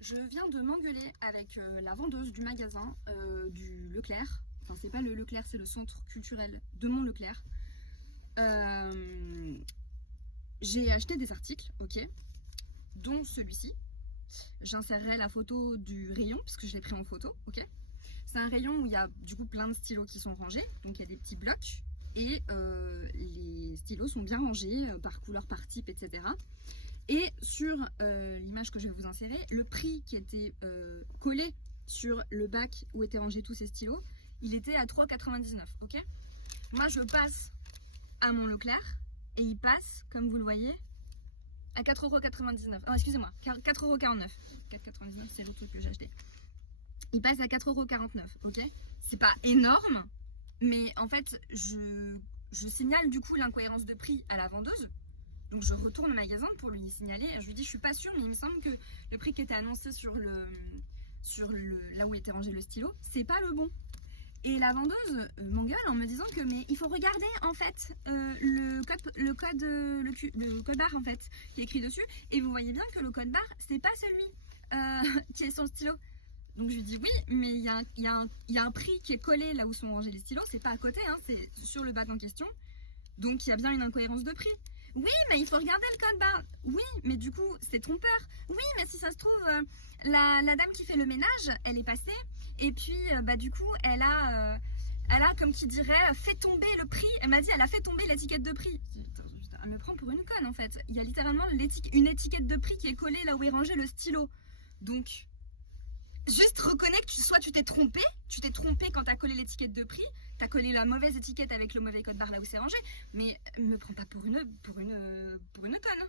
Je viens de m'engueuler avec la vendeuse du magasin du Leclerc. Enfin, c'est pas le Leclerc, c'est le centre culturel de Mont-Leclerc. J'ai acheté des articles, ok, dont celui-ci. J'insérerai la photo du rayon, puisque je l'ai pris en photo, ok. C'est un rayon où il y a du coup plein de stylos qui sont rangés, donc il y a des petits blocs, et les stylos sont bien rangés par couleur, par type, etc. Et sur l'image que je vais vous insérer, le prix qui était collé sur le bac où étaient rangés tous ces stylos, il était à 3,99 €, ok. Moi je passe à mon Leclerc et il passe, comme vous le voyez, à 4,99 €. Ah, excusez-moi, 4,49 €. 4,99 € c'est l'autre truc que j'ai acheté. Il passe à 4,49 €, ok. C'est pas énorme, mais en fait je signale du coup l'incohérence de prix à la vendeuse. Donc je retourne au magasin pour lui signaler. Je lui dis je suis pas sûre, mais il me semble que le prix qui était annoncé sur là où était rangé le stylo, c'est pas le bon. Et la vendeuse m'engueule en me disant que mais il faut regarder en fait le code barre en fait qui est écrit dessus. Et vous voyez bien que le code barre c'est pas celui qui est sur le stylo. Donc je lui dis oui, mais il y a un prix qui est collé là où sont rangés les stylos, c'est pas à côté, hein, c'est sur le bac en question. Donc il y a bien une incohérence de prix. Oui, mais il faut regarder le code barre. Oui, mais du coup, c'est trompeur. Oui, mais si ça se trouve, la dame qui fait le ménage, elle est passée. Et puis, du coup, elle a, comme qui dirait, fait tomber le prix. Elle m'a dit, elle a fait tomber l'étiquette de prix. Elle me prend pour une conne, en fait. Il y a littéralement une étiquette de prix qui est collée là où est rangé le stylo. Donc, juste reconnais que soit tu t'es trompé quand tu as collé l'étiquette de prix, tu as collé la mauvaise étiquette avec le mauvais code barre là où c'est rangé, mais me prends pas pour une conne.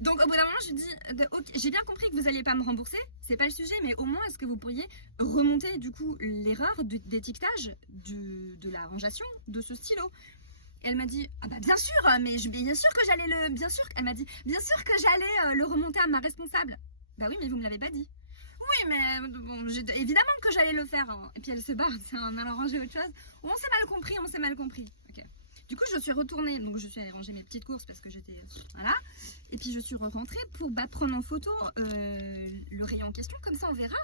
Donc au bout d'un moment je dis okay, j'ai bien compris que vous alliez pas me rembourser, c'est pas le sujet, mais au moins est-ce que vous pourriez remonter du coup l'erreur d'étiquetage de la rangation de ce stylo. Et elle m'a dit ah bah bien sûr, mais bien sûr que j'allais elle m'a dit bien sûr que j'allais le remonter à ma responsable. Bah oui, mais vous me l'avez pas dit. Oui, mais bon, évidemment que j'allais le faire. Hein. Et puis elle se barre, en allant ranger autre chose. On s'est mal compris. Okay. Du coup, je suis retournée, donc je suis allée ranger mes petites courses parce que j'étais... Voilà. Et puis je suis rentrée pour prendre en photo le rayon en question, comme ça on verra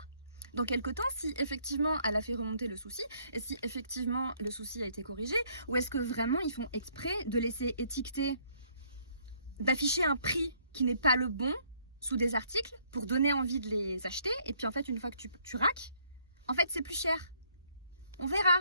dans quelques temps si effectivement elle a fait remonter le souci et si effectivement le souci a été corrigé ou est-ce que vraiment ils font exprès de laisser étiqueter, d'afficher un prix qui n'est pas le bon sous des articles pour donner envie de les acheter et puis en fait une fois que tu raques, en fait c'est plus cher. On verra.